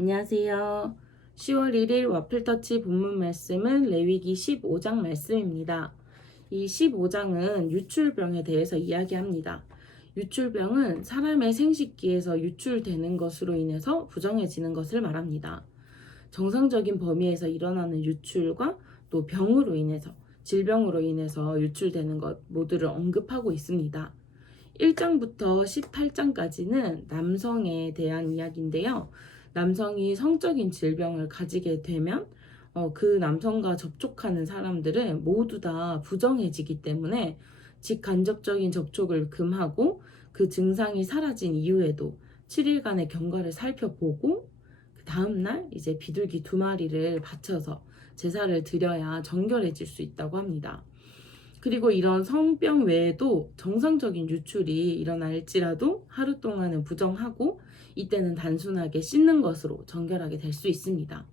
안녕하세요. 10월 1일 와플터치 본문 말씀은 레위기 15장 말씀입니다. 이 15장은 유출병에 대해서 이야기합니다. 유출병은 사람의 생식기에서 유출되는 것으로 인해서 부정해지는 것을 말합니다. 정상적인 범위에서 일어나는 유출과 또 병으로 인해서, 질병으로 인해서 유출되는 것 모두를 언급하고 있습니다. 1장부터 18장까지는 남성에 대한 이야기인데요. 남성이 성적인 질병을 가지게 되면 그 남성과 접촉하는 사람들은 모두 다 부정해지기 때문에 직간접적인 접촉을 금하고 그 증상이 사라진 이후에도 7일간의 경과를 살펴보고 그 다음날 이제 비둘기 2마리를 바쳐서 제사를 드려야 정결해질 수 있다고 합니다. 그리고 이런 성병 외에도 정상적인 유출이 일어날지라도 하루 동안은 부정하고 이때는 단순하게 씻는 것으로 정결하게 될 수 있습니다.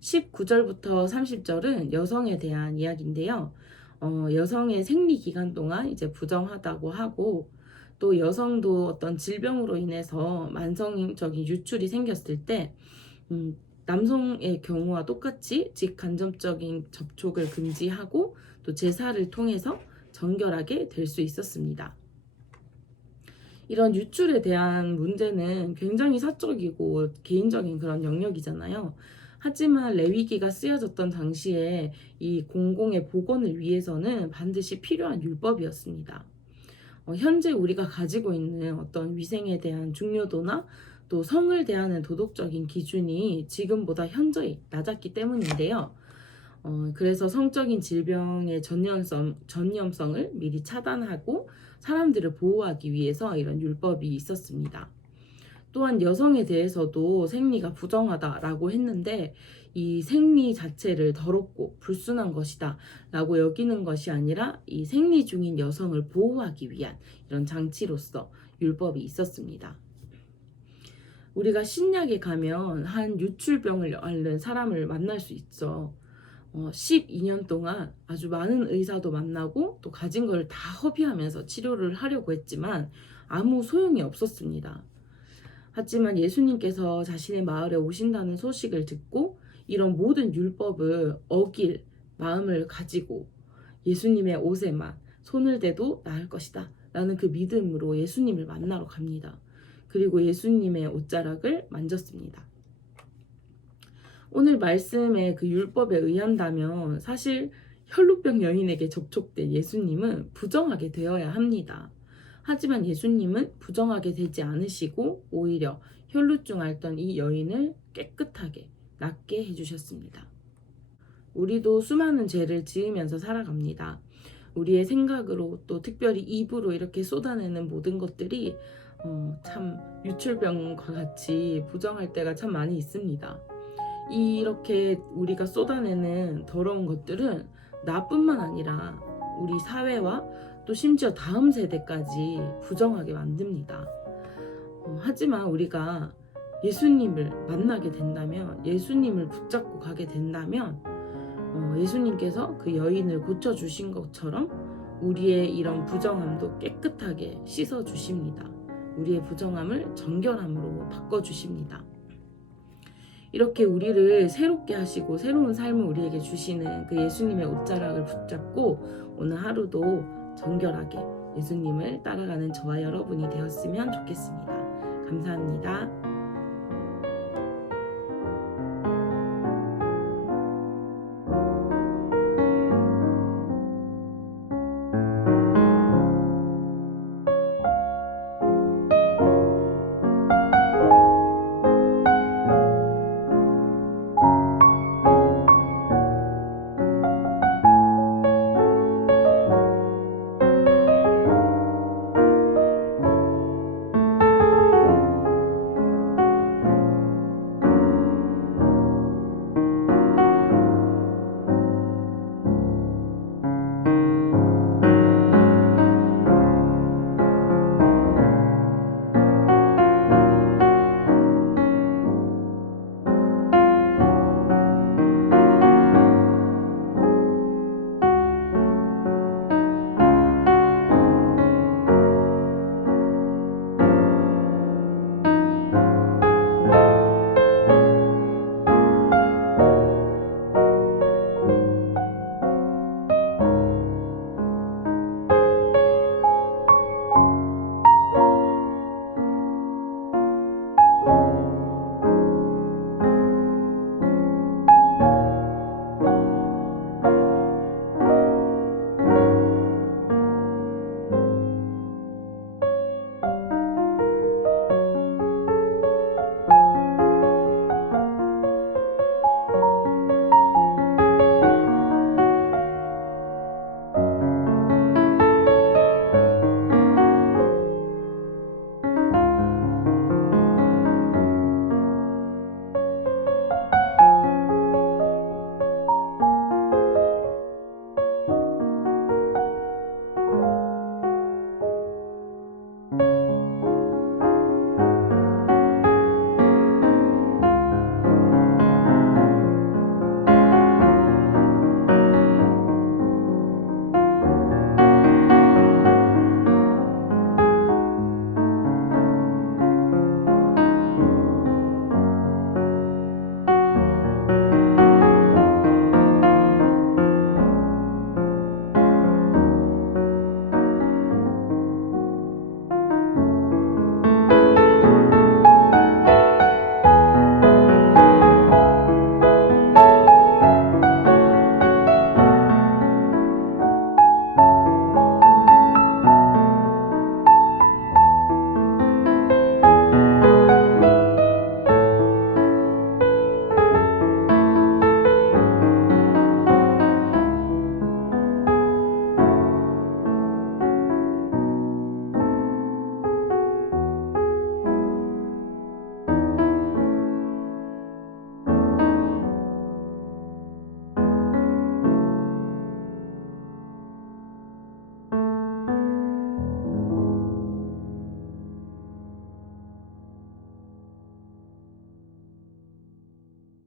19절부터 30절은 여성에 대한 이야기인데요. 여성의 생리 기간 동안 이제 부정하다고 하고 또 여성도 어떤 질병으로 인해서 만성적인 유출이 생겼을 때 남성의 경우와 똑같이 직간접적인 접촉을 금지하고 또 제사를 통해서 정결하게 될 수 있었습니다. 이런 유출에 대한 문제는 굉장히 사적이고 개인적인 그런 영역이잖아요. 하지만 레위기가 쓰여졌던 당시에 이 공공의 복원을 위해서는 반드시 필요한 율법이었습니다. 현재 우리가 가지고 있는 어떤 위생에 대한 중요도나 또 성을 대하는 도덕적인 기준이 지금보다 현저히 낮았기 때문인데요. 그래서 성적인 질병의 전염성을 미리 차단하고 사람들을 보호하기 위해서 이런 율법이 있었습니다. 또한 여성에 대해서도 생리가 부정하다라고 했는데 이 생리 자체를 더럽고 불순한 것이다 라고 여기는 것이 아니라 이 생리 중인 여성을 보호하기 위한 이런 장치로서 율법이 있었습니다. 우리가 신약에 가면 한 유출병을 앓는 사람을 만날 수 있죠. 12년 동안 아주 많은 의사도 만나고 또 가진 걸 다 허비하면서 치료를 하려고 했지만 아무 소용이 없었습니다. 하지만 예수님께서 자신의 마을에 오신다는 소식을 듣고 이런 모든 율법을 어길 마음을 가지고 예수님의 옷에만 손을 대도 나을 것이다 라는 그 믿음으로 예수님을 만나러 갑니다. 그리고 예수님의 옷자락을 만졌습니다. 오늘 말씀의 그 율법에 의한다면 사실 혈루병 여인에게 접촉된 예수님은 부정하게 되어야 합니다. 하지만 예수님은 부정하게 되지 않으시고 오히려 혈루증 앓던 이 여인을 깨끗하게 낫게 해주셨습니다. 우리도 수많은 죄를 지으면서 살아갑니다. 우리의 생각으로 또 특별히 입으로 이렇게 쏟아내는 모든 것들이 참 유출병과 같이 부정할 때가 참 많이 있습니다. 이렇게 우리가 쏟아내는 더러운 것들은 나뿐만 아니라 우리 사회와 또 심지어 다음 세대까지 부정하게 만듭니다. 하지만 우리가 예수님을 만나게 된다면, 예수님을 붙잡고 가게 된다면 예수님께서 그 여인을 고쳐주신 것처럼 우리의 이런 부정함도 깨끗하게 씻어주십니다. 우리의 부정함을 정결함으로 바꿔주십니다. 이렇게 우리를 새롭게 하시고 새로운 삶을 우리에게 주시는 그 예수님의 옷자락을 붙잡고 오늘 하루도 정결하게 예수님을 따라가는 저와 여러분이 되었으면 좋겠습니다. 감사합니다.